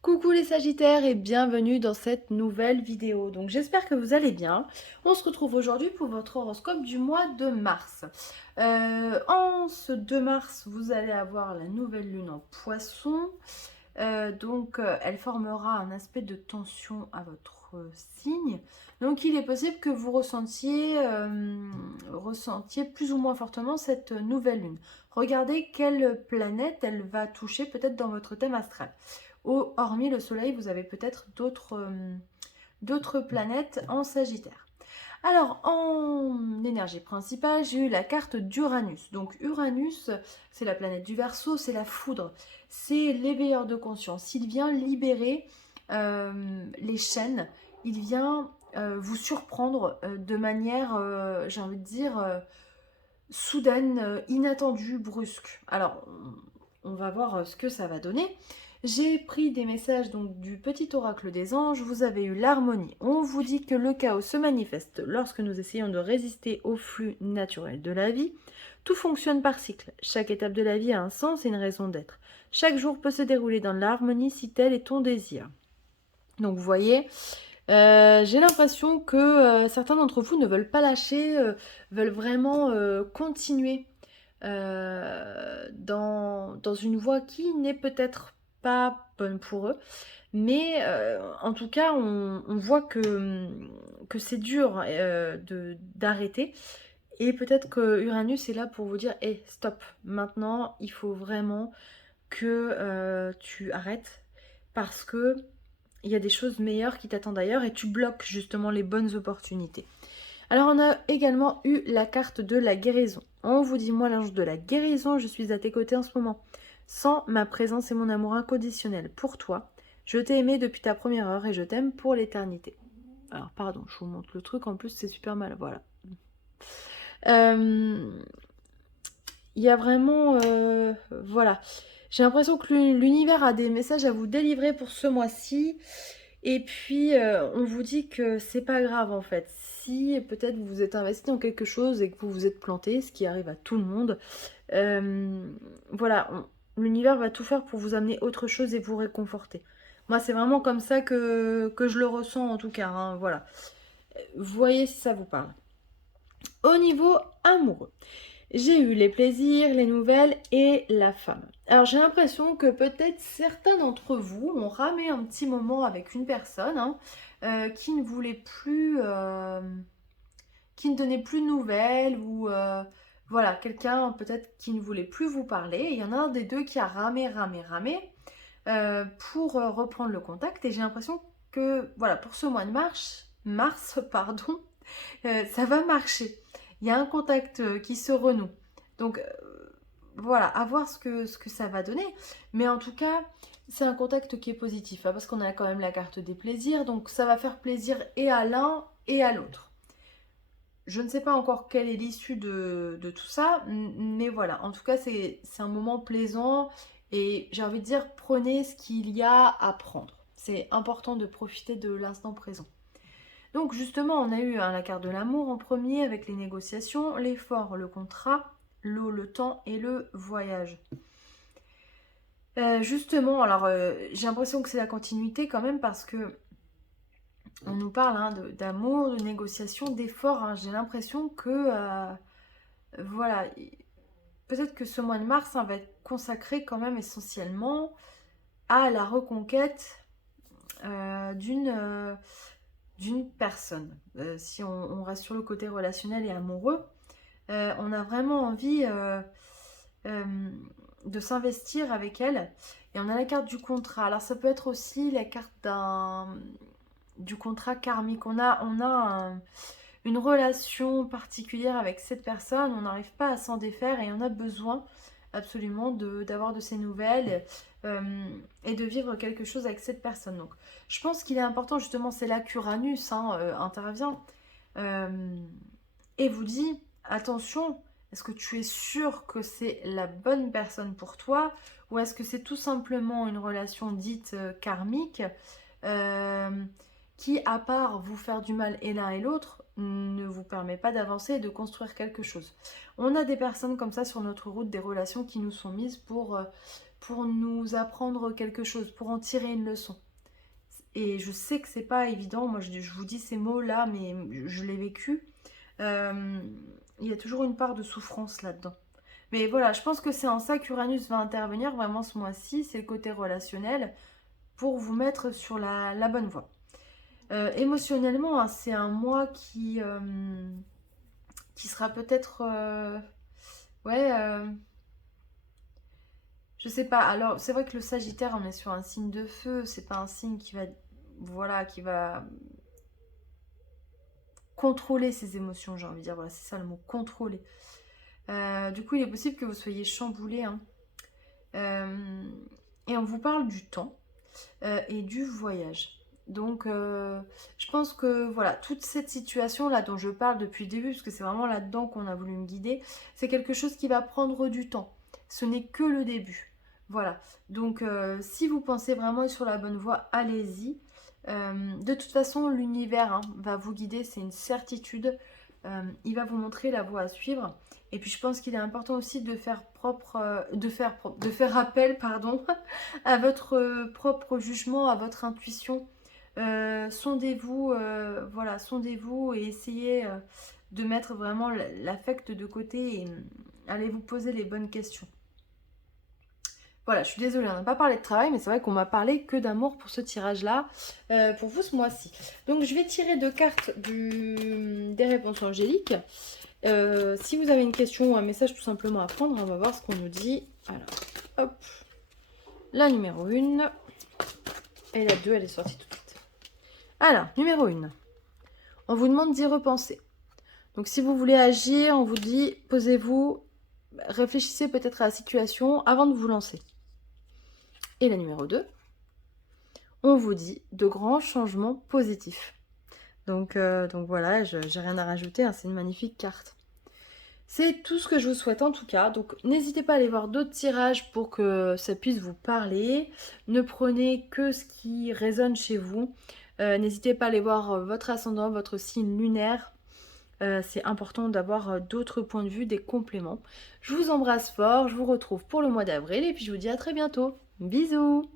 Coucou les Sagittaires et bienvenue dans cette nouvelle vidéo. Donc j'espère que vous allez bien. On se retrouve aujourd'hui pour votre horoscope du mois de mars. En ce 2 mars, vous allez avoir la nouvelle lune en Poisson. Elle formera un aspect de tension à votre signe. Donc il est possible que vous ressentiez plus ou moins fortement cette nouvelle lune. Regardez quelle planète elle va toucher peut-être dans votre thème astral. Hormis le soleil, vous avez peut-être d'autres planètes en Sagittaire. Alors, en énergie principale, j'ai eu la carte d'Uranus. Donc, Uranus, c'est la planète du Verseau, c'est la foudre, c'est l'éveilleur de conscience. Il vient libérer les chaînes, il vient vous surprendre de manière, j'ai envie de dire, soudaine, inattendue, brusque. Alors, on va voir ce que ça va donner. J'ai pris des messages donc du petit oracle des anges. Vous avez eu l'harmonie. On vous dit que le chaos se manifeste lorsque nous essayons de résister au flux naturel de la vie. Tout fonctionne par cycle. Chaque étape de la vie a un sens et une raison d'être. Chaque jour peut se dérouler dans l'harmonie si tel est ton désir. Donc vous voyez, j'ai l'impression que certains d'entre vous ne veulent pas lâcher, veulent vraiment continuer dans une voie qui n'est peut-être pas bonne pour eux. Mais en tout cas, on voit que c'est dur d'arrêter. Et peut-être que Uranus est là pour vous dire, hey, stop, maintenant, il faut vraiment que tu arrêtes parce que il y a des choses meilleures qui t'attendent ailleurs et tu bloques justement les bonnes opportunités. Alors on a également eu la carte de la guérison. On vous dit, moi l'ange de la guérison, je suis à tes côtés en ce moment. Sans ma présence et mon amour inconditionnel pour toi, je t'ai aimé depuis ta première heure et je t'aime pour l'éternité. Alors pardon, je vous montre le truc, en plus c'est super mal, voilà. Il y a vraiment... voilà. J'ai l'impression que l'univers a des messages à vous délivrer pour ce mois-ci. Et puis, on vous dit que c'est pas grave en fait. Si peut-être vous vous êtes investi dans quelque chose et que vous vous êtes planté, ce qui arrive à tout le monde, voilà, l'univers va tout faire pour vous amener autre chose et vous réconforter. Moi, c'est vraiment comme ça que je le ressens en tout cas, hein, voilà. Voyez si ça vous parle. Au niveau amoureux, j'ai eu les plaisirs, les nouvelles et la femme. Alors j'ai l'impression que peut-être certains d'entre vous ont ramé un petit moment avec une personne hein, qui ne voulait plus, qui ne donnait plus de nouvelles ou voilà, quelqu'un peut-être qui ne voulait plus vous parler. Et il y en a un des deux qui a ramé pour reprendre le contact. Et j'ai l'impression que voilà, pour ce mois de mars, pardon, ça va marcher. Il y a un contact qui se renoue. Donc voilà, à voir ce que ça va donner. Mais en tout cas, c'est un contact qui est positif, hein, parce qu'on a quand même la carte des plaisirs. Donc ça va faire plaisir et à l'un et à l'autre. Je ne sais pas encore quelle est l'issue de tout ça, mais voilà, en tout cas c'est un moment plaisant et j'ai envie de dire prenez ce qu'il y a à prendre. C'est important de profiter de l'instant présent. Donc justement, on a eu hein, la carte de l'amour en premier avec les négociations, l'effort, le contrat, l'eau, le temps et le voyage. Justement, alors j'ai l'impression que c'est la continuité quand même parce que on nous parle hein, d'amour, de négociation, d'effort. Hein. J'ai l'impression que voilà, peut-être que ce mois de mars hein, va être consacré quand même essentiellement à la reconquête d'une personne. Si on reste sur le côté relationnel et amoureux, on a vraiment envie euh, de s'investir avec elle. Et on a la carte du contrat. Alors ça peut être aussi la carte du contrat karmique. Une relation particulière avec cette personne, on n'arrive pas à s'en défaire et on a besoin absolument d'avoir de ces nouvelles et de vivre quelque chose avec cette personne. Donc je pense qu'il est important justement, c'est là qu'Uranus hein, intervient euh, et vous dit attention, est-ce que tu es sûr que c'est la bonne personne pour toi ou est-ce que c'est tout simplement une relation dite karmique euh, qui, à part vous faire du mal et l'un et l'autre, ne vous permet pas d'avancer et de construire quelque chose. On a des personnes comme ça sur notre route, des relations qui nous sont mises pour pour nous apprendre quelque chose, pour en tirer une leçon. Et je sais que c'est pas évident, moi je vous dis ces mots-là, mais je l'ai vécu. Il y a toujours une part de souffrance là-dedans. Mais voilà, je pense que c'est en ça qu'Uranus va intervenir vraiment ce mois-ci, c'est le côté relationnel, pour vous mettre sur la bonne voie. Émotionnellement, hein, c'est un mois qui sera peut-être... ouais, je sais pas. Alors, c'est vrai que le Sagittaire, on est sur un signe de feu, c'est pas un signe qui va... Voilà, qui va contrôler ses émotions, j'ai envie de dire. Voilà, c'est ça le mot, contrôler. Du coup, il est possible que vous soyez chamboulé, hein. Et on vous parle du temps et du voyage. Donc, je pense que voilà, toute cette situation-là dont je parle depuis le début, parce que c'est vraiment là-dedans qu'on a voulu me guider, c'est quelque chose qui va prendre du temps. Ce n'est que le début. Voilà. Donc, si vous pensez vraiment être sur la bonne voie, allez-y. De toute façon, l'univers hein, va vous guider, c'est une certitude. Il va vous montrer la voie à suivre. Et puis je pense qu'il est important aussi de faire appel, pardon, à votre propre jugement, à votre intuition. Sondez-vous, voilà, sondez-vous et essayez de mettre vraiment l'affect de côté et allez vous poser les bonnes questions. Voilà, je suis désolée, on n'a pas parlé de travail, mais c'est vrai qu'on m'a parlé que d'amour pour ce tirage-là, pour vous ce mois-ci. Donc je vais tirer deux cartes des réponses angéliques. Si vous avez une question ou un message tout simplement à prendre, on va voir ce qu'on nous dit. Alors, hop, la numéro 1 et la 2, elle est sortie tout de suite. Alors, numéro 1, on vous demande d'y repenser. Donc si vous voulez agir, on vous dit, posez-vous, réfléchissez peut-être à la situation avant de vous lancer. Et la numéro 2, on vous dit de grands changements positifs. Donc voilà, j'ai rien à rajouter, hein, c'est une magnifique carte. C'est tout ce que je vous souhaite en tout cas. Donc n'hésitez pas à aller voir d'autres tirages pour que ça puisse vous parler. Ne prenez que ce qui résonne chez vous. N'hésitez pas à aller voir votre ascendant, votre signe lunaire. C'est important d'avoir d'autres points de vue, des compléments. Je vous embrasse fort, je vous retrouve pour le mois d'avril et puis je vous dis à très bientôt. Bisous!